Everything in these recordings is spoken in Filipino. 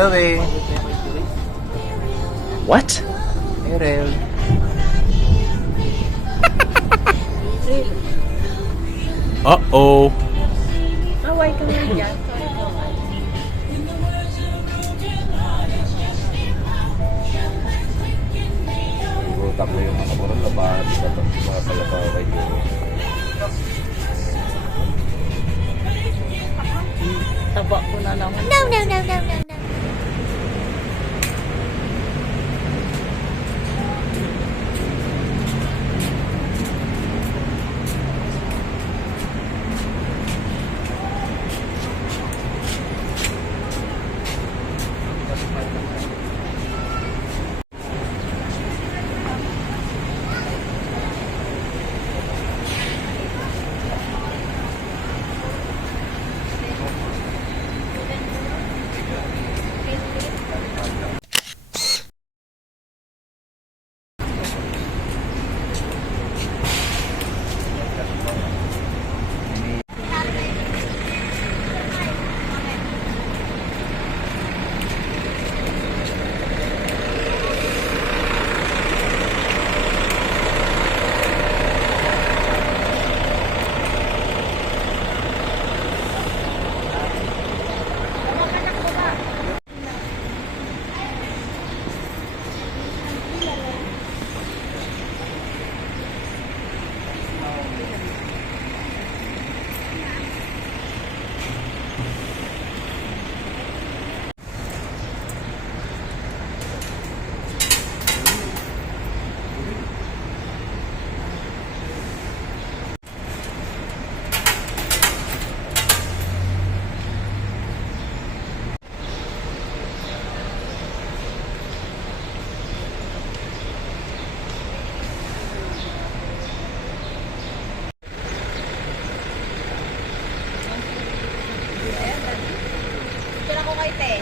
Joey. What? Erel. Uh-oh. Away ka nga dyan. Butak mo yung mga burong labahan. Mga palakaw kay Joey. Taba ko na naman. No, no, no, no, no, no. Tira ko kay Te.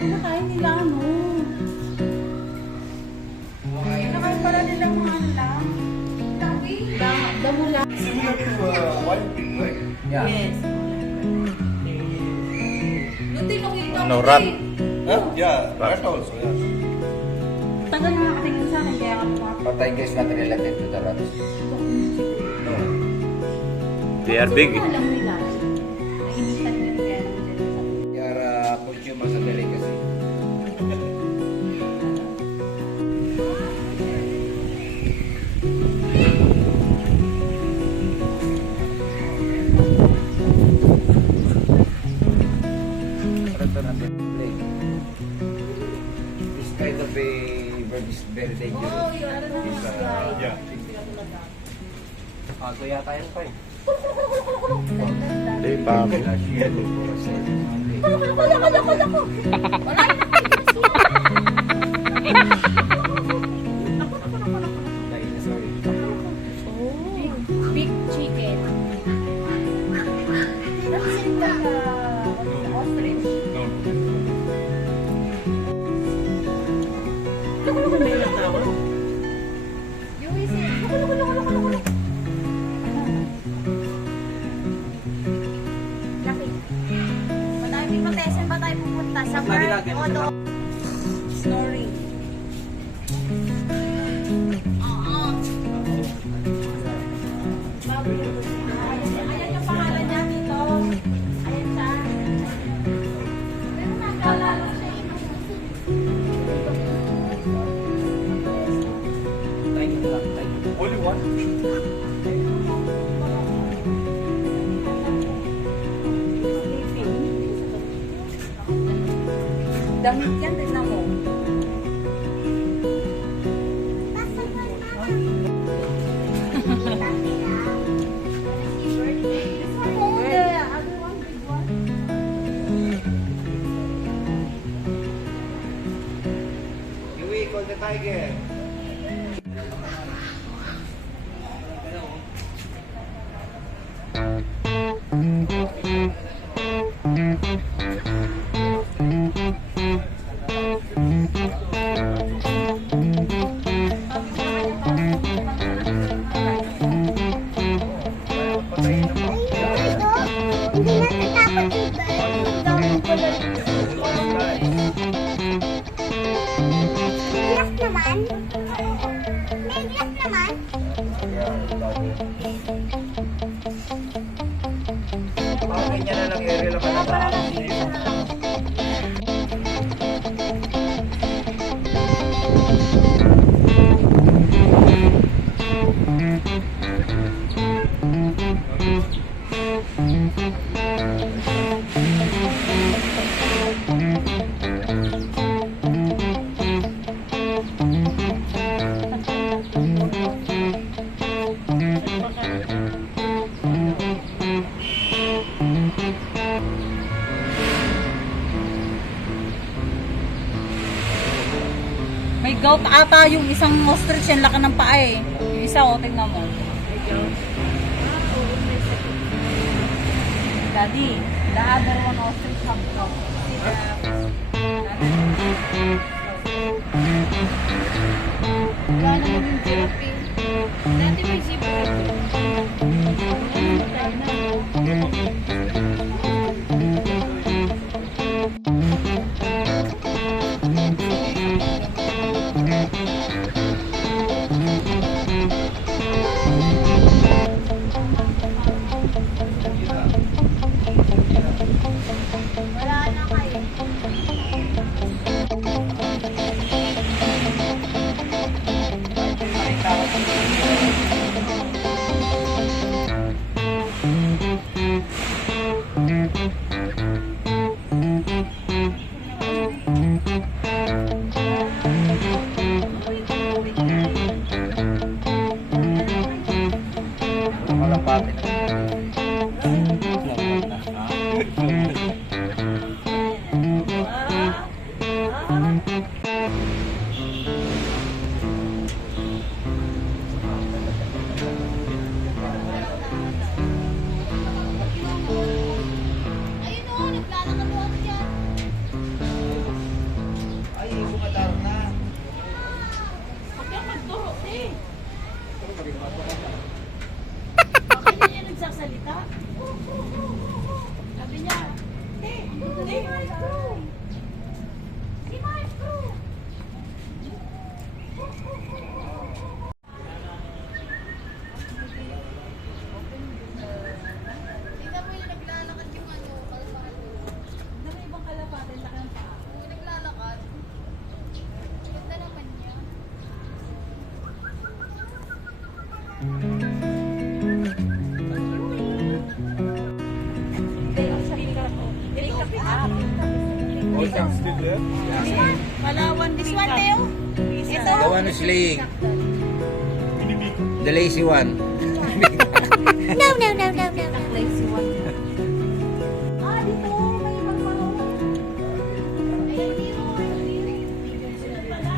Nakain nila ano. Nakain pala nila mga ano lang. Damo lang. Similar to wild pig, right? Yeah. Yes. No, rat. Huh? Yeah, rat also, yeah. Tagal na nakatingin sa akin kaya ako But I guess not related to the rats. No. They are big. alam nila. Nainitan nila kaya naman dyan. They are consumed as a delicacy. This kind of a bird is very dangerous. Oh, yung ano na It's, Yeah. Bago yata yan pa eh. They pump. Big chicken. That's it like ostrich. No. Yung isi. Laki. Madaming matesan ba tayo pupunta? Sa park o doon? Snoring. Oo. Ayan yung pangalan niya dito. Ayan siya. Pero nagkalala siya. Only one? Damit yan, tignan mo. Yui, call the tiger. Hindi natatakot yung bird. Dami ko na rin. Biyak naman. May biyak naman. Bakit niya na lang area naman na ba? May gout ata yung isang ostrich, yung laki ng paa eh. Yung isa, o, tingnan mo. Daddy, the other one ostrich have gout. See the Wala naman yung giraffe eh. Dati may zebra ito. Wala na kayo. Malapapit. Ayun o, naglalakad ako dyan. Ay, bumadar na. Huwag kang magturo eh. Bakit na niya nagsasalita? Sabi niya, hindi, maestro. Si maestro. Tingnan mo yung naglalakad yung ano, kalapatan. Tingnan mo ibang kalapatan sa kanyang paa. Yung naglalakad. Ganda naman niya. Palawan, this one, Teo. Ito. The one who's laying. The lazy one. No, no, no, no, no. Lazy one. Ah, dito. May ibang palawan. Ayan, dito. Sila pala.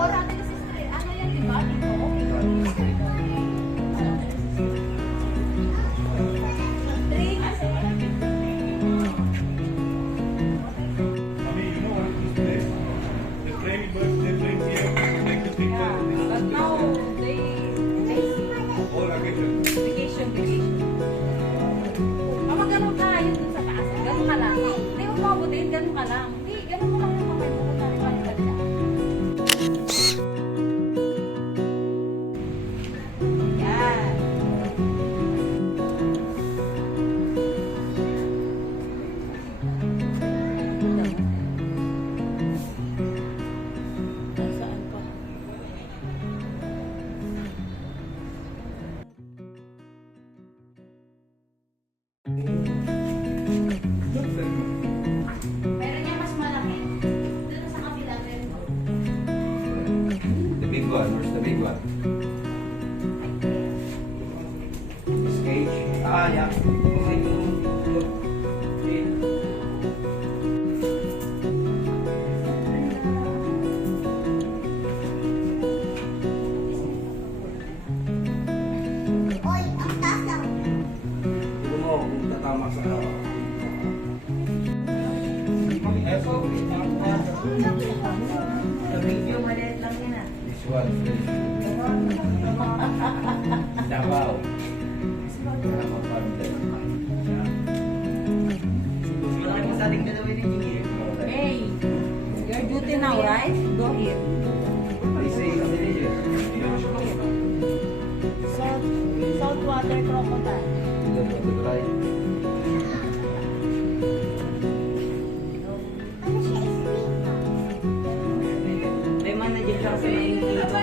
Wala natin kasi straight. Ano yan, di ba? Dito. Mama, ganun ka. Yun dun sa taas. Ganun ka lang. Hindi mo mabutin. Ganun ka lang. Hindi, ganun mo lang yung kamay mo. Yan. Saan pa? Meron niya mas malaki. Doon sa kabila meron mo. The big one. Where's the big one? This cage. Ah, yeah. Oy, ang taas lang. Tignan mo kung tatama sa This one. Davao. Hey, your duty now, right? Go here. I say it's delicious. Saltwater crocodile. You don't want to try? Ano siya, spring? May manager siya sa mga dito.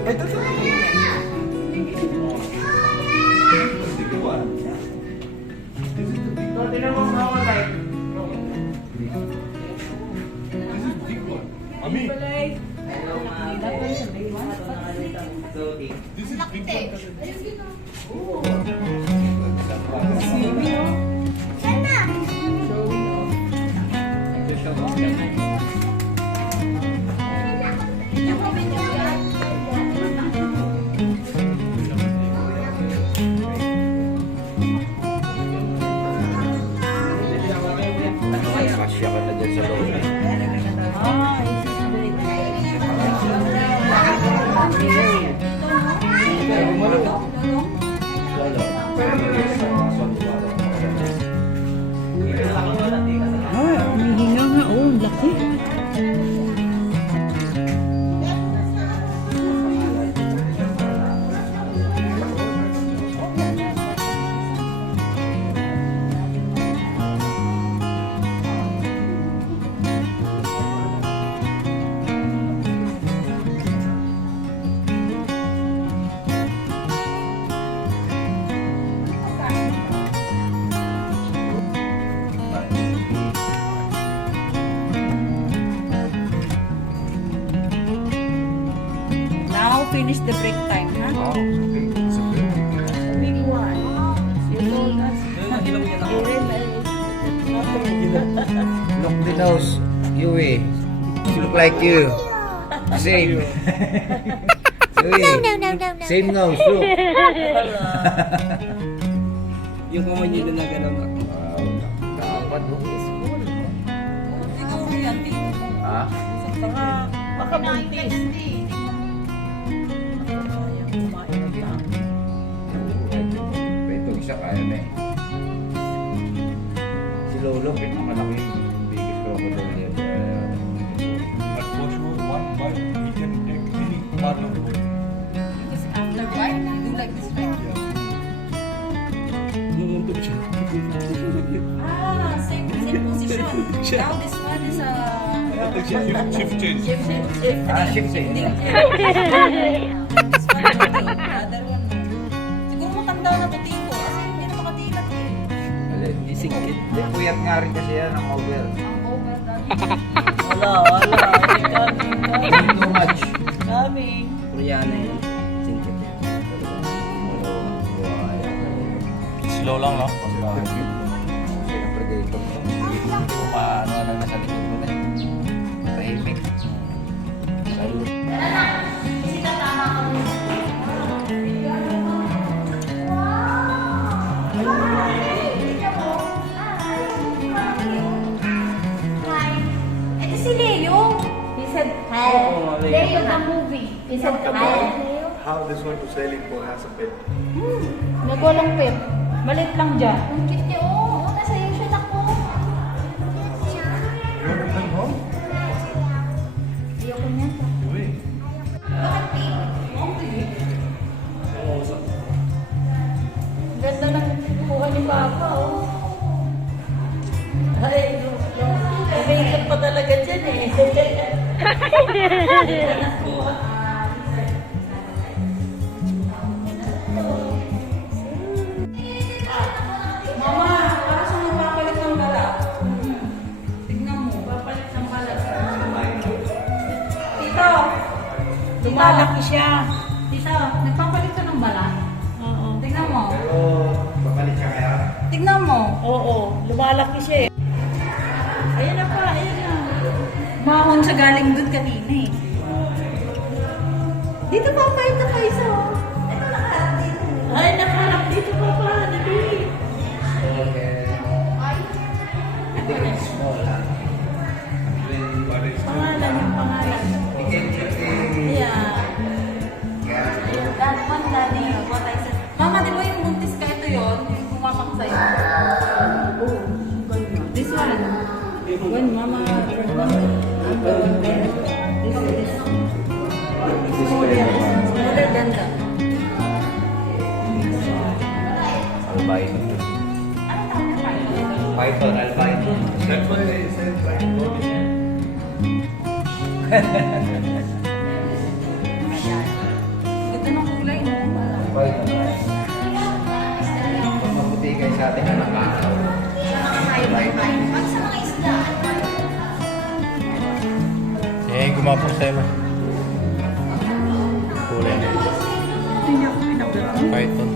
Ito to. Big one. This is the big one. Tignan mo mga like. This is big one. Ami, this is big one. Sana. sa loob. Ah, this is great. Ah, umihinga nga. Oh, laki. Now finish the break time, huh? Oh, okay. It's a good thing. Big one. You told us. Look the nose, Yui. She look like you. Same. Yui. No. Same nose, look. Yung kamay niyo na gano'n. Wow, dapat oh. Siguro yan, dito. Ha? Baka buntis. Ayaw kumain ng tao. Ito isa kaya na eh. Si Lolo, pinakamalaki yung biggest crocodile yan. But for sure, one bite, he can take any part of the body. Because after bite, you do like this, right? Numuntok siya. Ah, same position. Now this one is a... Shift change. Shift eh. This one is the other one. Siguro matanda na to tito. Kasi hindi na makadilat eh. Alin? Isingkit. Hindi, puyat nga rin kasi yan ang over. Ang over dati. Wala. Eating too much. Coming. Koreana yan. Singkit. Slow lang, no? Predator. Hindi mo paano na nasa likod mo na yun. Tahimik. Salud. Ito si Leo. He said, hi. Leo the movie. He said, hi. How this one to selling for has a pet? Nagwalang pep. Malit lang dyan. Ang cute niya, oo. Nasa iyo siya ako. You want to bring home? Ayoko niya. Wait. Bakit pink? Ganda ng kuha ni Papa, oh. Ay, umiikot pa talaga dyan eh. Mama, para sa magpapalit ng balat. Tignan mo, papalit ng balat. Tito! Lumalaki siya. Tito, nagpapalit ka ng balat. Oo. Tignan mo. Pero, papalit ka kaya? Tignan mo. Oo, lumalaki siya eh. Ayan na pa, ayan na. Mahon siya galing doon kanina eh. Dito pa, ito pa isa. Ano nakaharap dito? Ay, nakaharap dito pa pa. Nabi. Hindi ka small ha. Pangalan yung pangalan. Yeah. That one, daddy. What I said. Mama, di ba yung buntis ka ito yun? Yung pumapak sa'yo. This one. When mama, Smaller than that. Albino. Python, albino. That's why they said like body. Ganda ng kulay, no? Python. Pag mabuti kayo sa ating anak araw. Pag sa mga isda. Yan, gumapang sa'yo. Kulay na. Python.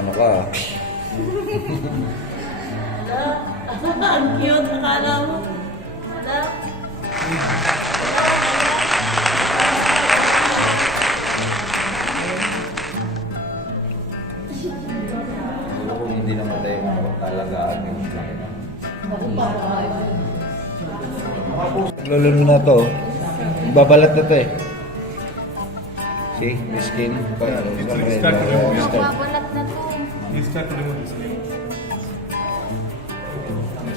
ano ka. Ang cute, akala mo. Wala. Siguro kung hindi namatay yung talagaan yung laki na. Lululo na to. Babalat na to eh. See? The skin. Magbabalat na to. You start to remove this name.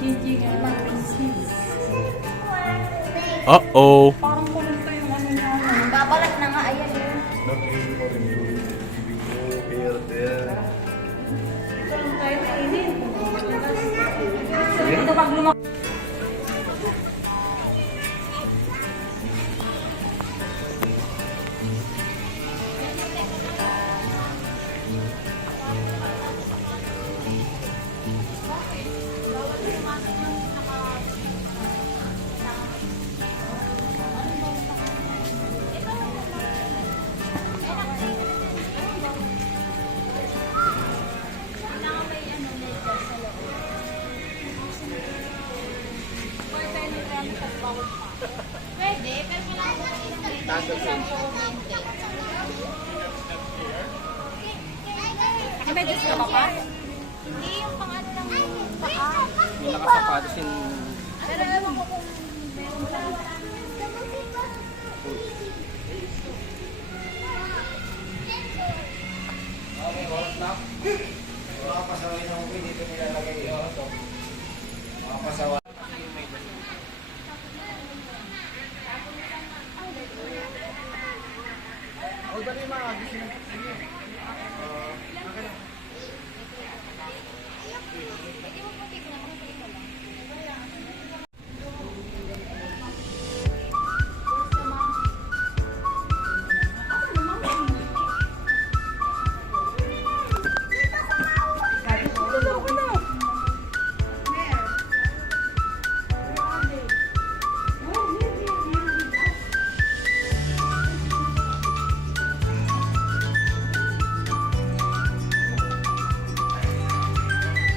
Chichi nga. Mag-insist. Uh-oh. Parang kulit pa yung ano niya. Babalat na nga, ayan eh. Not really for him to go here, there. Ito lang tayo kainin. Ito pag lumaki. Pwede, pero kailangan mo ng isang kuryente. May gusto ka pa? Hindi, yung pang-ano lang yung paa. Yung nakasapatos yung... Pero ewan ko kung meron lang. Mga pasaway na uwi, dito nilalagay yun. Mga pasaway.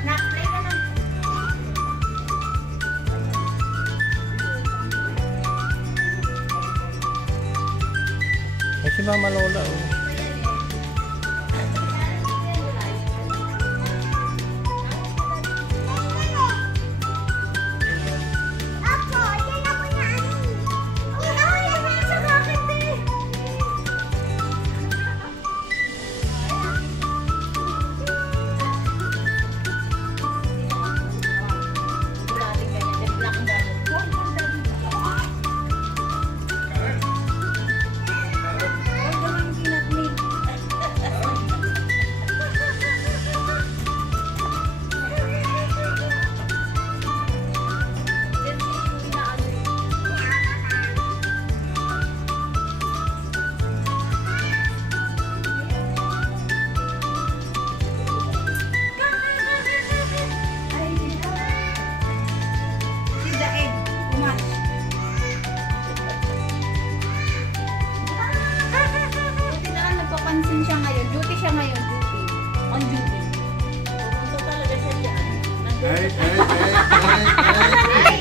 Na-play ka na. Ay, si Mama Lola, oh. Ako, yan ako na ano. Ay, yan sa bakit eh. Dating ganyan, then black ang gamit ko. Huwag naman kinatnik. Then, pinaano eh. Si Daig, umas. Buti na lang nagpapansin siya ngayon. Duty siya ngayon, duty. On duty. Pupunta talaga siya dyan. Hey, hey, hey, hey, hey.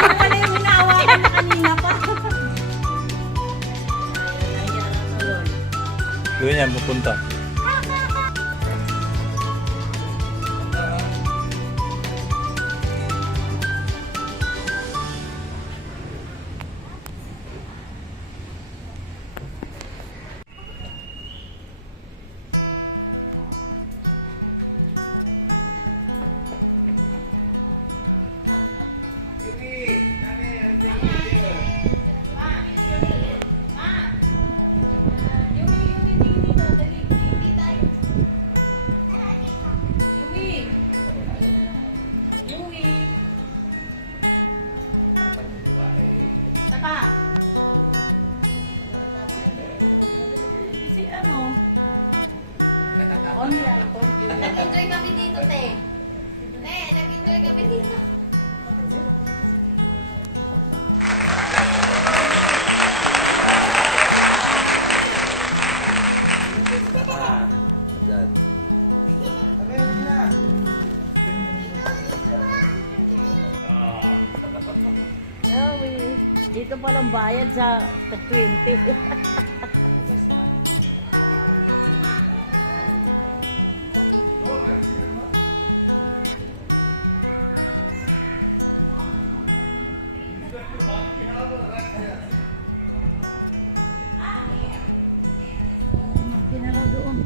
Ano pala yung hinahawakan na kanina pa? Ayan na tuloy. Doon yan, pupunta. Si ano? Online. Nag-enjoy kami dito, te. Te, nag-enjoy kami dito. Dad. ang bayad sa 20. Pinara doon.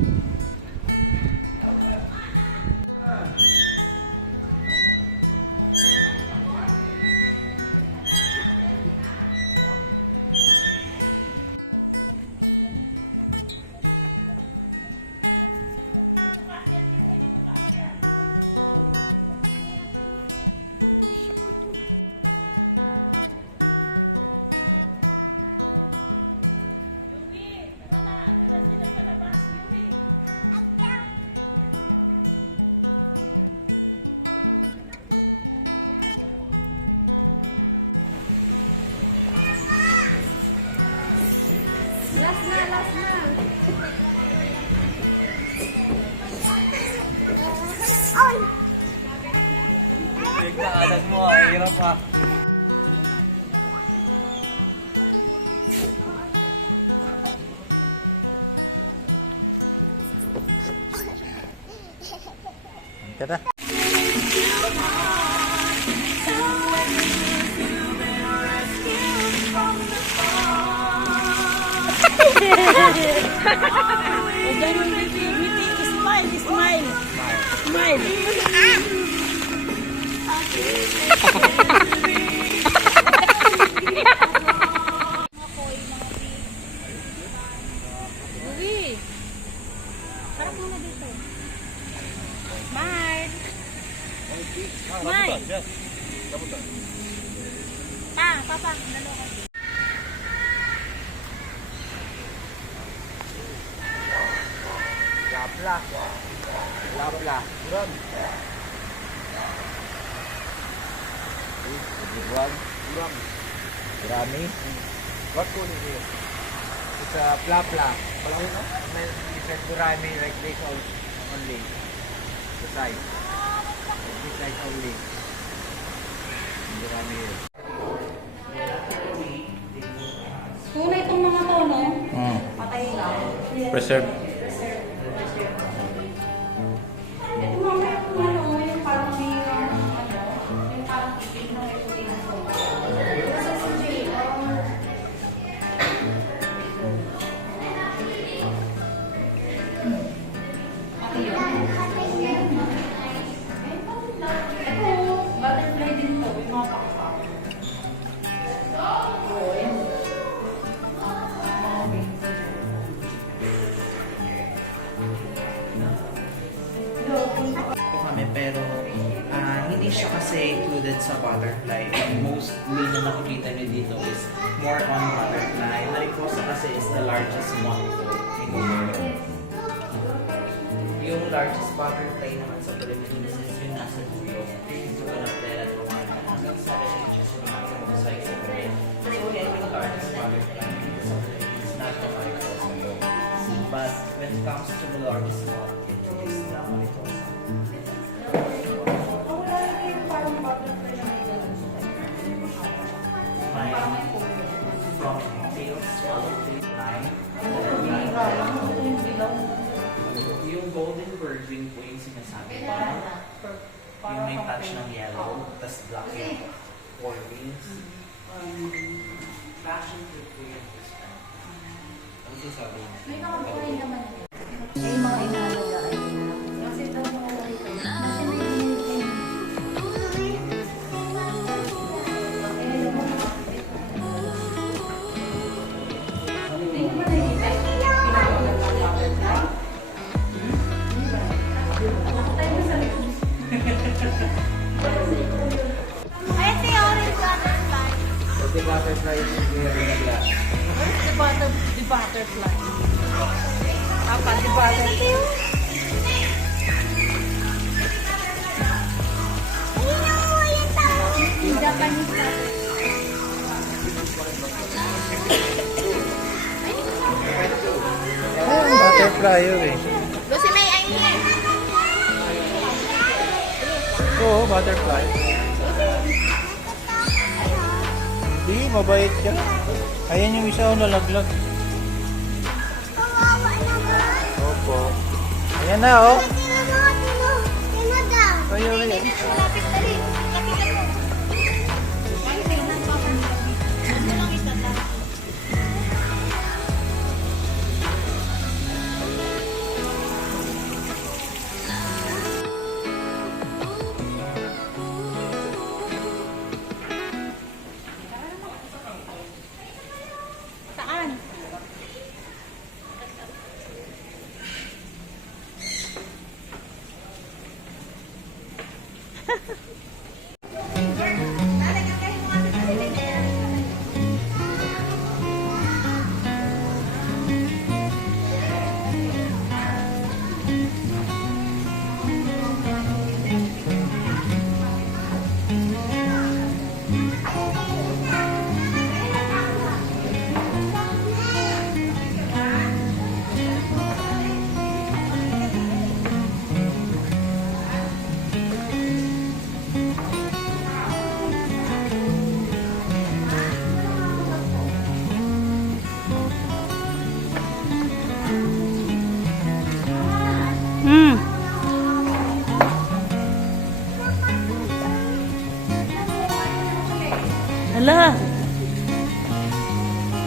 Last na, last na. Ay! Pagkaanan mo, ang hirap ha. Tara. Ganun, ngiti, smile, smile. Smile. Uwi. Sarap muna dito. Smile. Smile. Papa, naloko. Lapla. Lapla. Buram. Buram. Buram. Burami. What call is it? It's a plapla. Palawin no? It's a burami like this only. The size. Like this size only. Burami here. Tunay itong mga to, no? Patay lang. Preserve. Ito mga yung ano, yung parang may yung parang itim na itim na to. Kasi si Jay, ito, butterfly din to, yung mga pakpak. Kami pero hindi siya kasi included sa butterfly. Mostly na nakikita niyo dito is more on butterfly. Mariposa kasi is the largest one in the world. Yung largest butterfly naman sa Philippines is yung nasa dulo. So, Ganaptera, Romana. Hanggang 7 inches yung maximum size of it. So, yeah, yung largest butterfly sa Philippines is not the mariposa. But when it comes to the largest one, it is the mariposa. From tails, swallowtail, line, yung golden virgin po yung sinasabi ko. Yung may touch ng yellow, tas black yung four wings. Passion fruit po yung first time. Ano sasabi mo? May mga kulay naman. May mga inalagaan. Kasi ito mga ito. Kasi may Ito yung orange butterfly. The butterfly is here in the glass. The butterfly. Apa, the butterfly. Butterfly yun eh. Lucy, may ayun. Oo, butterfly. Hindi, mabait siya. Ayan yung isa, nalaglag. Kawawa naman. Opo. Ayan na, oh. Tingnan mo, tingnan daw. Ayan, ayan. Malapit dali. Lapitan mo. Ay, tingnan pa. Ano lang isa lang. Saan? Hmm. Hala.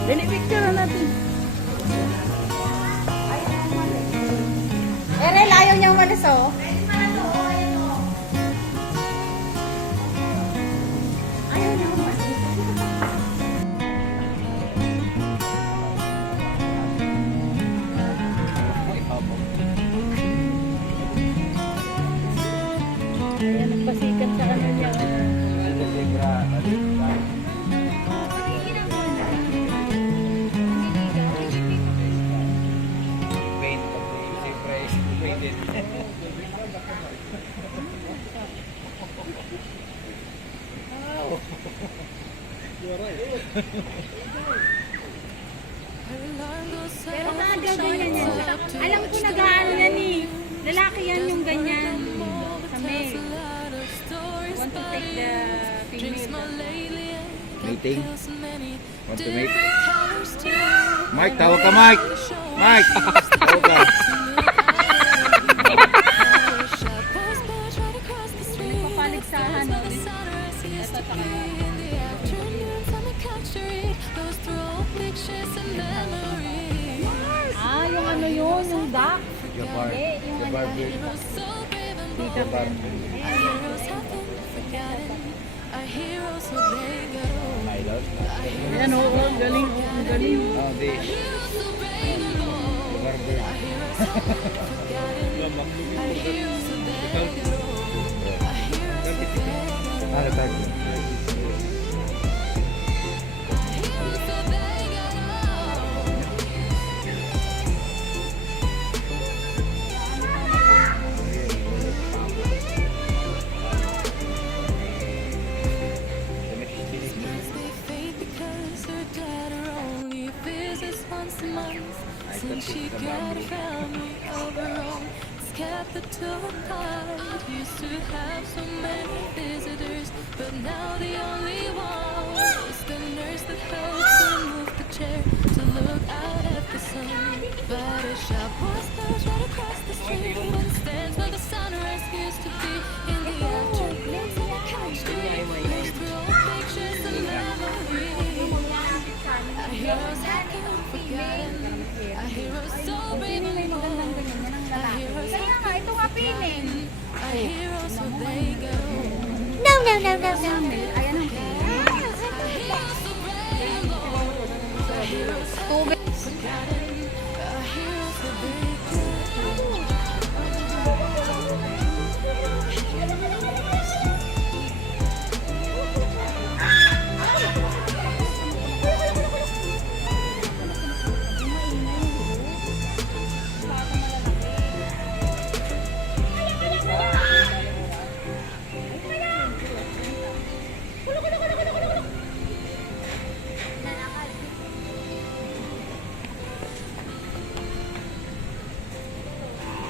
Dali, picture na natin. Erel, ayaw niya umalis, oh. Ayaw niya umalis. Ayan, nagpasikat sa ano niya. Paint. Siyempre, painted. Pero nagaganyan yan siya. Alam ko nag-aano yan eh. Lalaki yan yung ganyan. Kami. Want to take the female. Meeting? Want to meet? Mike, tawag ka, Mike! Mike! Tawag ka. Papaligsahan. Ito sa Ah, yung ano yun, yung duck. Jabbar. Yung Jabbar ano. Bird. Jabbar. Idol. Ayan, oo, galing, oo, galing. Oh, this. Jabbar Bird. Ano tayo? Since she got a family of her own, it's kept the two apart. Used to have so many visitors, but now the only one is the nurse that helps her move the chair to look out at the sun. But a shop was built right across the street, and stands where the sunrise used to be. In the afternoons on the couch to read, goes through old pictures and memories. A hero's happy forgotten. A hero's so brave and bold. A hero's Kaya nga, ito nga piling. a hero so they go. No, no, no, no, no. Ayan ang piling. A hero so brave and bold. A hero so Tubig. forgotten. A hero so they go.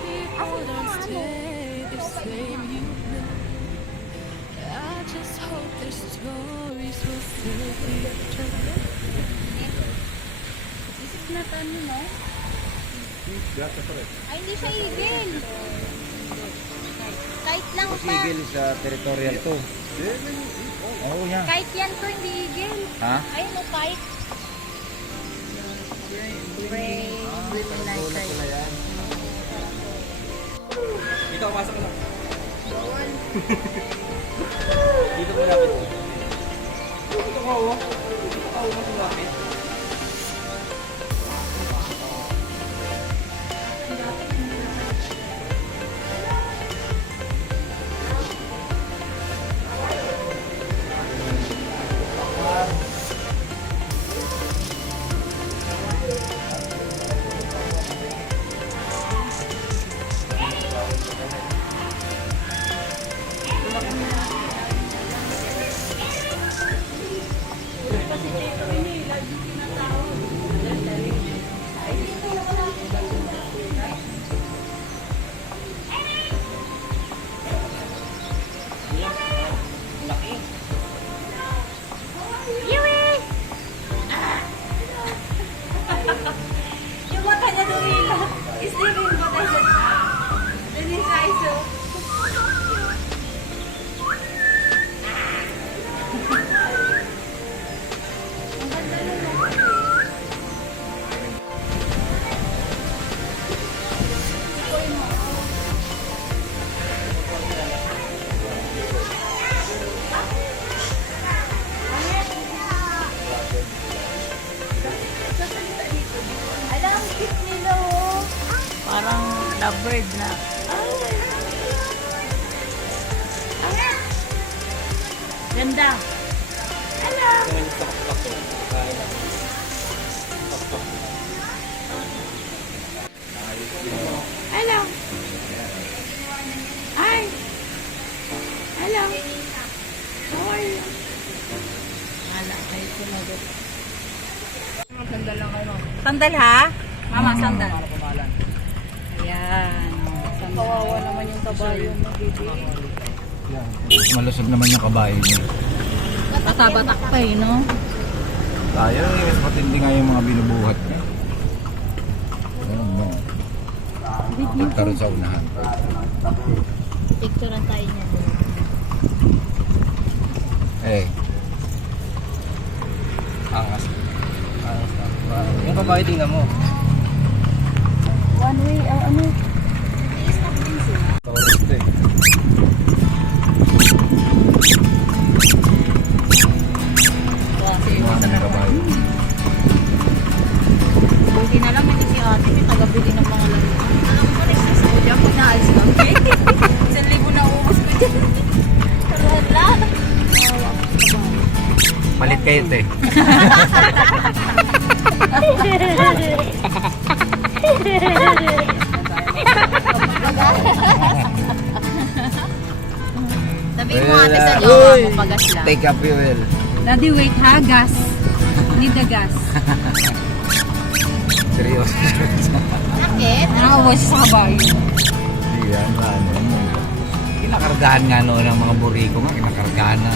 People don't stay the same, you know. I just hope their stories will fill each other. This is not ano, no? Ay, hindi siya igil. Kahit lang pa. Sigil sa territorial to. Oo yan. Kahit yan to, hindi igil. Ha? Ayun o, kahit. Dito, pasok ka na. Dito mo lapit. Dito ka, oh. Dito ka, oh. Mas lapit. Yung mata niya dumila. Isipin yung mata niya. Then his eyes, oh. Alam, cute nila oh. Parang lovebird na. Ganda. Hello. Hi. Hello. How are you? Wala kayo sumagot. Sandal ha? Mama, sandal. Ayan. Kawawa naman yung kabayo mo, baby. Malusog naman yung kabayo niya. Bata-batak pa eh, no? Tayo mas matindi nga yung mga binubuhat niya. Ayun mo. Nagkaroon sa unahan. Picturean tayo niya. Eh. Angas. Angas na. Wow. Yung babae, tingnan mo. One way, ano? Tourist eh. Kasi Mga ng kabayo. buti na lang hindi si ate, may tagabili ng mga laro. Alam ko rin sa Saudi ako naalis kami. 1,000 na ubos ko dyan. Karoon lang. Palit kayo te. Sabihin mo ate sa jowa mo, pagas lang. Take a fuel. Daddy, wait ha, gas. Need the gas. Seryoso. Bakit? Nakawa siya sa kabayo. Hindi yan. Ano. Kinakargahan nga noon ng mga buriko nga. Kinakargahan na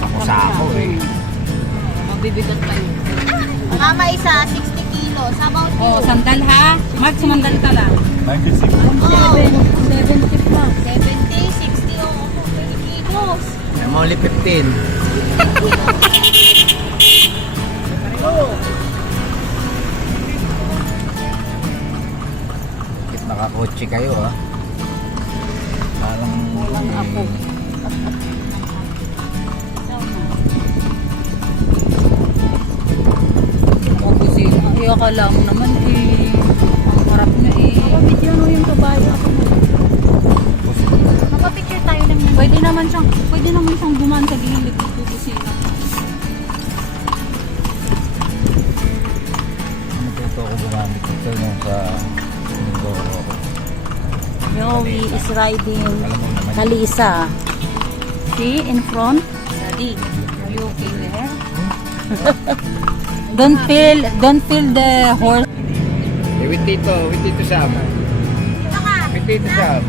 sako-sako eh. Mabibigat pa yun. Mama isa, 60 kilos. How about you? Oh, sandal ha? Mark, sumandal ka lang. 96. Oh, 70 pa. 70, 60, oh, 20 kilos. I'm only 15. Bakit nakakotse kayo ha? Parang Walang apo. Kasi akala mo naman eh, ang harap niya eh. Kapit yun o yung kabayo ako. Mapapicture tayo ng Pwede naman siyang dumaan sa gilid ng kusina. natuto ko gumamit ito nung sa Mindoro ako. Joey is riding Alam mo naman. Kalisa. See, in front. Daddy, are you okay there? Don't feel the horse. Eh, with Tito Sam. With Tito Sam.